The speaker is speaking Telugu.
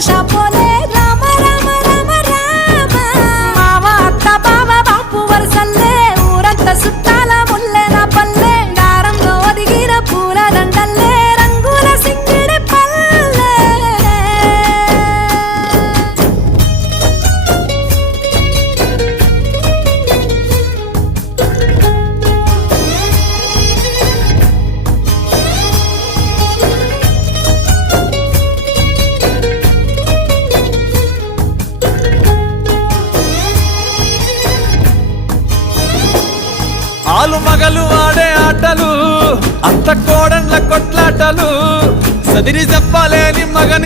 షాపోలే రామ రామ రామ రామ మావ అత్త బావ బాపు వరసల్లే ఊరంతా సుట్టాల ముల్లె నా పల్లె దారంలో ఒదిగిన పూల దండల్లే రంగుల సింగిడి పల్లె ఆలు మగలు ఆడే ఆటలు అత్త కోడన్ల కొట్లాటలు సదిరి చెప్పలేని మగని